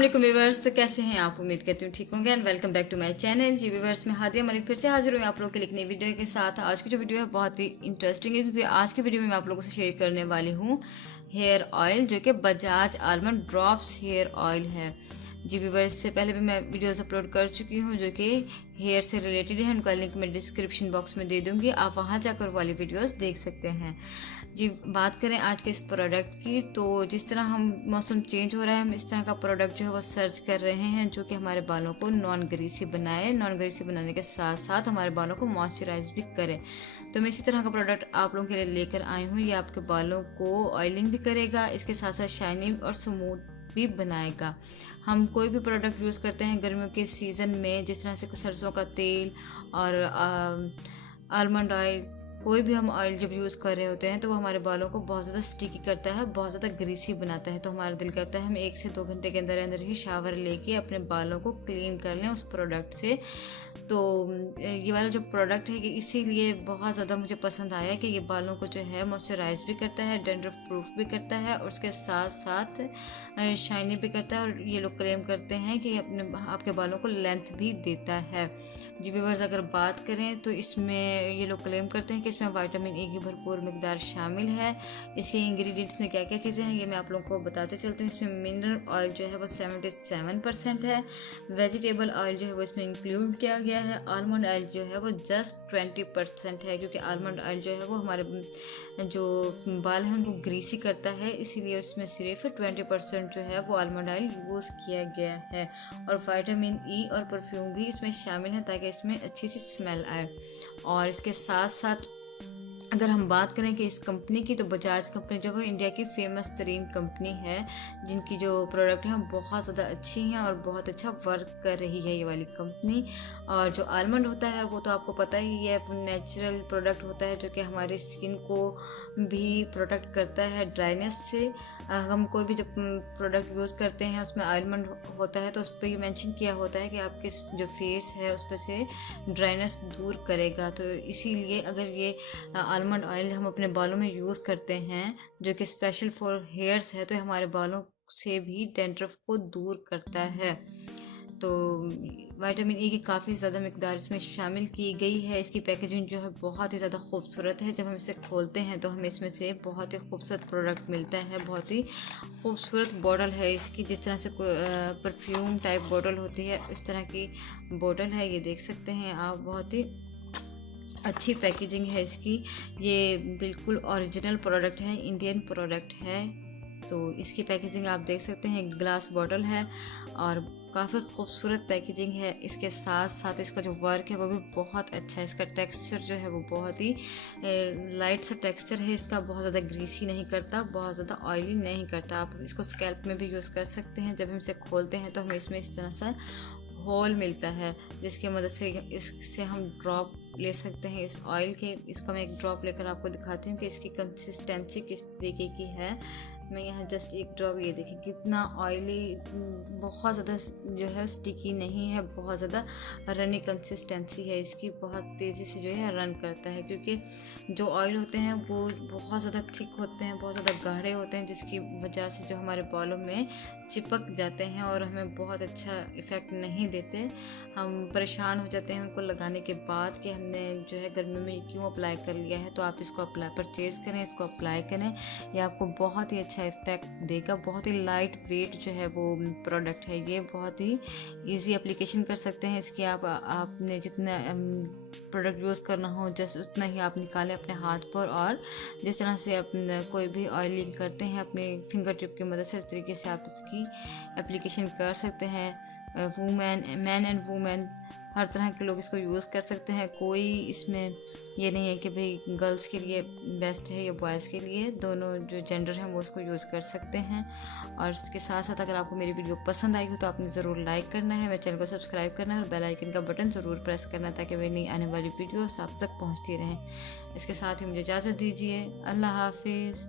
वालेकुम व्यूवर्स। तो कैसे हैं आप? उम्मीद करती हूँ ठीक होंगे and welcome back to my channel. जी व्यूवर्स, मैं हादिया मलिक फिर से हाजिर हुई आप लोगों के लिए एक नई वीडियो के साथ। आज की जो वीडियो है बहुत ही इंटरेस्टिंग है, क्योंकि आज की वीडियो में मैं आप लोगों से शेयर करने वाली हूँ हेयर ऑयल, जो कि Bajaj almond drops hair oil है। जी व्यूवर्स, इससे पहले भी मैं वीडियोस अपलोड कर चुकी हूँ जो कि हेयर से रिलेटेड है। उनका लिंक मैं डिस्क्रिप्शन बॉक्स में दे दूँगी, आप वहाँ जाकर वाली वीडियोस देख सकते हैं। जी बात करें आज के इस प्रोडक्ट की, तो जिस तरह हम मौसम चेंज हो रहा है, हम इस तरह का प्रोडक्ट जो है वो सर्च कर रहे हैं जो कि हमारे बालों को नॉन ग्रीसी बनाए। नॉन ग्रीसी बनाने के साथ साथ हमारे बालों को मॉइस्चराइज भी करे। तो मैं इसी तरह का प्रोडक्ट आप लोगों के लिए लेकर आई हूँ। ये आपके बालों को ऑयलिंग भी करेगा, इसके साथ साथ शाइनिंग और स्मूथ भी बनाएगा। हम कोई भी प्रोडक्ट यूज़ करते हैं गर्मियों के सीज़न में, जिस तरह से सरसों का तेल और आलमंड ऑयल, कोई भी हम ऑयल जब यूज़ कर रहे होते हैं तो वो हमारे बालों को बहुत ज़्यादा स्टिकी करता है, बहुत ज़्यादा ग्रीसी बनाता है। तो हमारा दिल करता है हम 1 से 2 घंटे के अंदर अंदर ही शावर लेके अपने बालों को क्लीन कर लें उस प्रोडक्ट से। तो ये वाला जो प्रोडक्ट है, ये इसीलिए बहुत ज़्यादा मुझे पसंद आया कि ये बालों को जो है मॉइस्चराइज भी करता है, डैंड्रफ प्रूफ भी करता है और उसके साथ साथ शाइनी भी करता है। और ये लोग क्लेम करते हैं कि आपके बालों को लेंथ भी देता है। जी व्यूअर्स, अगर बात करें तो इसमें ये लोग क्लेम करते हैं कि इसमें विटामिन ए की भरपूर मिकदार शामिल है। इसके इंग्रेडिएंट्स में क्या क्या चीज़ें हैं ये मैं आप लोगों को बताते चलती हूँ। इसमें मिनरल ऑयल जो है वो 77% है। वेजिटेबल ऑयल जो है वो इसमें इंक्लूड किया गया है। आलमंड ऑयल जो है वो जस्ट 20% है, क्योंकि आलमंड ऑयल जो है वो हमारे जो बाल हैं उनको ग्रीसी करता है, इसीलिए उसमें सिर्फ 20% जो है वो आलमंड ऑयल यूज़ किया गया है। और विटामिन ई और परफ्यूम भी इसमें शामिल है ताकि इसमें अच्छी सी स्मेल आए। और इसके साथ साथ अगर हम बात करें कि इस कंपनी की, तो बजाज कंपनी जो है इंडिया की फेमस तरीन कंपनी है, जिनकी जो प्रोडक्ट हैं बहुत ज़्यादा अच्छी हैं और बहुत अच्छा वर्क कर रही है ये वाली कंपनी। और जो आलमंड होता है वो तो आपको पता ही है, वो नेचुरल प्रोडक्ट होता है जो कि हमारी स्किन को भी प्रोटेक्ट करता है ड्राइनेस से। हम कोई भी जब प्रोडक्ट यूज़ करते हैं उसमें आलमंड होता है तो उस पर ये मेंशन किया होता है कि आपके जो फेस है उस पर से ड्राइनेस दूर करेगा। तो इसीलिए अगर ये आलमंड ऑयल हम अपने बालों में यूज़ करते हैं जो कि स्पेशल फॉर हेयर्स है, तो हमारे बालों से भी डैंड्रफ को दूर करता है। तो विटामिन ई की काफ़ी ज़्यादा मिकदार इसमें शामिल की गई है। इसकी पैकेजिंग जो है बहुत ही ज़्यादा खूबसूरत है। जब हम इसे खोलते हैं तो हमें इसमें से बहुत ही खूबसूरत प्रोडक्ट मिलता है। बहुत ही खूबसूरत बॉटल है इसकी, जिस तरह से परफ्यूम टाइप बॉटल होती है इस तरह की बॉटल है, ये देख सकते हैं आप। बहुत ही अच्छी पैकेजिंग है इसकी। ये बिल्कुल ओरिजिनल प्रोडक्ट है, इंडियन प्रोडक्ट है। तो इसकी पैकेजिंग आप देख सकते हैं, एक ग्लास बॉटल है और काफ़ी खूबसूरत पैकेजिंग है। इसके साथ साथ इसका जो वर्क है वो भी बहुत अच्छा है। इसका टेक्सचर जो है वो बहुत ही लाइट सा टेक्सचर है इसका, बहुत ज़्यादा ग्रीसी नहीं करता, बहुत ज़्यादा ऑयली नहीं करता। आप इसको स्कैल्प में भी यूज़ कर सकते हैं। जब हम इसे खोलते हैं तो हमें इसमें इस तरह से होल मिलता है, जिसकी मदद से इससे हम ड्रॉप ले सकते हैं इस ऑयल के। इसका मैं एक ड्रॉप लेकर आपको दिखाती हूँ कि इसकी कंसिस्टेंसी किस तरीके की है। मैं यहाँ जस्ट एक ड्रॉप, ये देखिए कितना ऑयली, बहुत ज़्यादा जो है स्टिकी नहीं है, बहुत ज़्यादा रनी कंसिस्टेंसी है इसकी, बहुत तेज़ी से जो है रन करता है। क्योंकि जो ऑयल होते हैं वो बहुत ज़्यादा थिक होते हैं, बहुत ज़्यादा गाढ़े होते हैं, जिसकी वजह से जो हमारे बालों में चिपक जाते हैं और हमें बहुत अच्छा इफ़ेक्ट नहीं देते। हम परेशान हो जाते हैं उनको लगाने के बाद कि हमने जो है गर्मी में क्यों अप्लाई कर लिया है। तो आप इसको परचेज़ करें, इसको अप्लाई करें, ये आपको बहुत ही अच्छा इफेक्ट देगा। बहुत ही लाइट वेट जो है वो प्रोडक्ट है, ये बहुत ही इजी एप्लीकेशन कर सकते हैं इसकी। आपने जितना प्रोडक्ट यूज़ करना हो जस्ट उतना ही आप निकालें अपने हाथ पर, और जिस तरह से अपने कोई भी ऑयलिंग करते हैं अपने फिंगर टिप की मदद से, उस तरीके से आप इसकी एप्लीकेशन कर सकते हैं। मैन एंड वूमेन हर तरह के लोग इसको यूज़ कर सकते हैं। कोई इसमें ये नहीं है कि भाई गर्ल्स के लिए बेस्ट है या बॉयज़ के लिए, दोनों जो जेंडर हैं वो इसको यूज़ कर सकते हैं। और इसके साथ साथ अगर आपको मेरी वीडियो पसंद आई हो तो आपने ज़रूर लाइक करना है, मेरे चैनल को सब्सक्राइब करना है और बेल आइकन का बटन ज़रूर प्रेस करना है ताकि मेरी नई आने वाली वीडियोस आप तक पहुँचती रहें। इसके साथ ही मुझे इजाज़त दीजिए। अल्लाह हाफिज़।